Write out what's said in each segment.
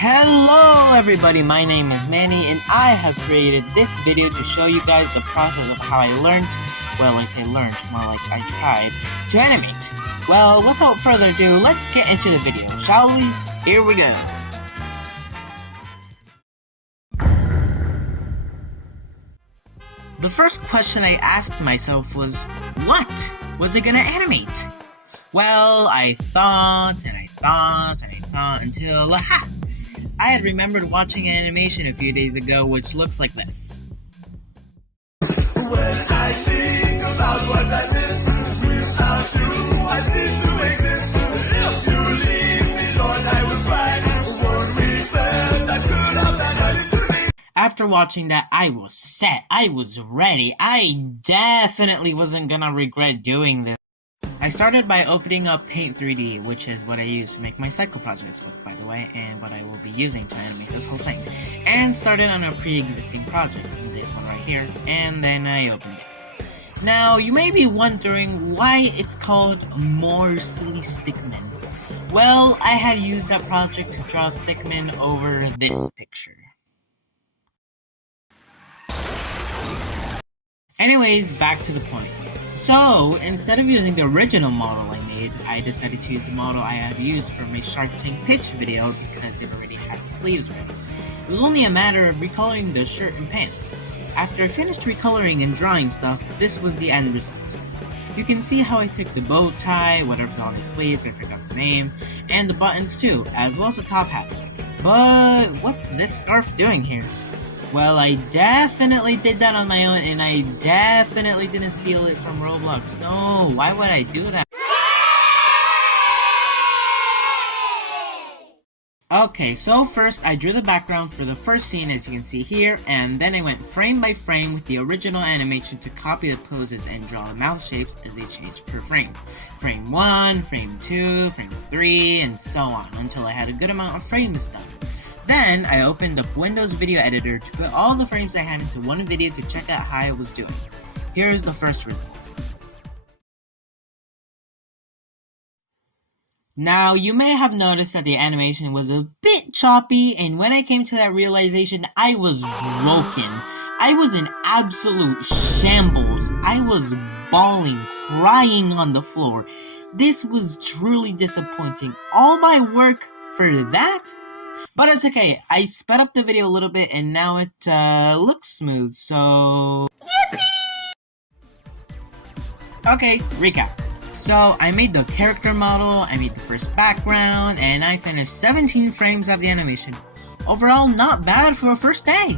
Hello everybody, my name is Manny and I have created this video to show you guys the process of how I learned, well I say learned, more like I tried, to animate. Well, without further ado, let's get into the video, shall we? Here we go. The first question I asked myself was, what was I gonna animate? Well, I thought until, I had remembered watching an animation a few days ago which looks like this. When I think about what I miss, without you, I cease to exist. If you leave me, Lord, I will cry. Won't regret, I could have done nothing to me. After watching that, I was set. I was ready. I definitely wasn't gonna regret doing this. I started by opening up Paint 3D, which is what I use to make my cycle projects with, by the way, and what I will be using to animate this whole thing, and started on a pre-existing project, this one right here, and then I opened it. Now, you may be wondering why it's called More Silly Stickmen. Well, I had used that project to draw stickmen over this picture. Anyways, back to the point. So, instead of using the original model I made, I decided to use the model I had used for my Shark Tank pitch video because it already had the sleeves ready. It was only a matter of recoloring the shirt and pants. After I finished recoloring and drawing stuff, this was the end result. You can see how I took the bow tie, whatever's on the sleeves, I forgot the name, and the buttons too, as well as the top hat. But what's this scarf doing here? Well, I definitely did that on my own, and I definitely didn't steal it from Roblox. No, why would I do that? Okay, so first I drew the background for the first scene as you can see here, and then I went frame by frame with the original animation to copy the poses and draw the mouth shapes as they changed per frame. Frame 1, frame 2, frame 3, and so on, until I had a good amount of frames done. Then, I opened up Windows Video Editor to put all the frames I had into one video to check out how I was doing. Here is the first result. Now, you may have noticed that the animation was a bit choppy, and when I came to that realization, I was broken. I was in absolute shambles. I was bawling, crying on the floor. This was truly disappointing. All my work for that? But it's okay, I sped up the video a little bit and now it looks smooth, so... Yippee! Okay, recap. So, I made the character model, I made the first background, and I finished 17 frames of the animation. Overall, not bad for a first day!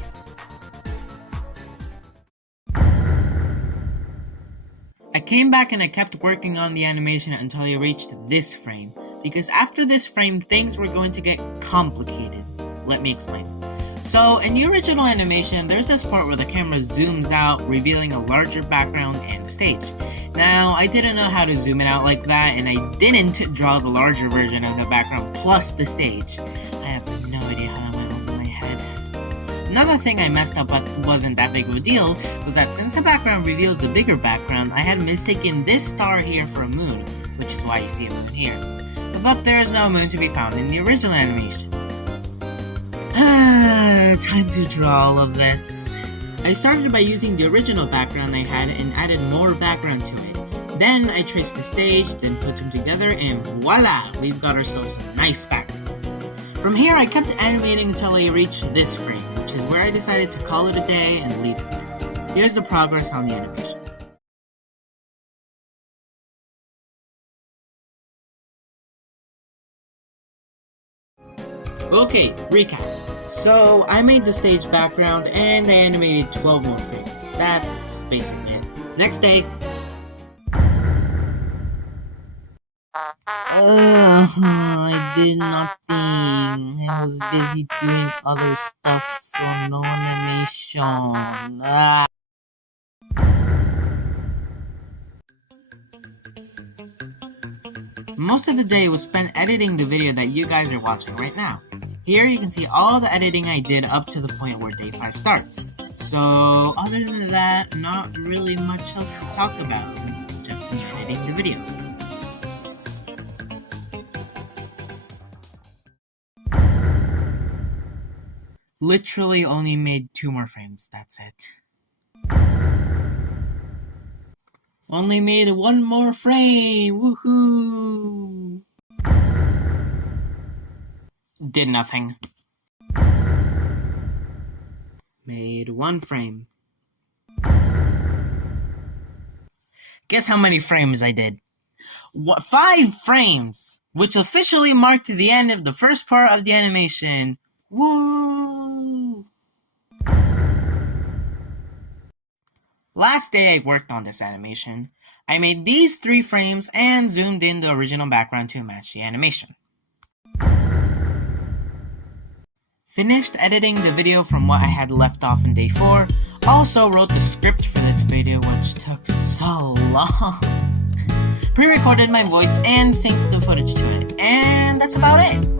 I came back and I kept working on the animation until I reached this frame, because after this frame things were going to get complicated. Let me explain. So in the original animation there's this part where the camera zooms out, revealing a larger background and the stage. Now I didn't know how to zoom it out like that, and I didn't draw the larger version of the background plus the stage. I have no idea how that went over my head. Another thing I messed up but wasn't that big of a deal was that since the background reveals the bigger background, I had mistaken this star here for a moon, which is why you see a moon here. But there is no moon to be found in the original animation. Time to draw all of this. I started by using the original background I had and added more background to it. Then I traced the stage, then put them together, and voila! We've got ourselves a nice background. From here I kept animating until I reached this frame, which is where I decided to call it a day and leave it there. Here's the progress on the animation. Okay, recap. So, I made the stage background and I animated 12 more frames. That's basically it. Next day. I did nothing. I was busy doing other stuff, so no animation. Most of the day was spent editing the video that you guys are watching right now. Here you can see all the editing I did up to the point where day 5 starts. So, other than that, not really much else to talk about, just me editing the video. Literally only made 2 more frames, that's it. Only made 1 more frame, woohoo! Did nothing. Made 1 frame. Guess how many frames I did? 5 frames! Which officially marked the end of the first part of the animation. Woo! Last day I worked on this animation, I made these 3 frames and zoomed in the original background to match the animation. Finished editing the video from what I had left off in day 4. Also wrote the script for this video, which took so long. Pre-recorded my voice and synced the footage to it, and that's about it.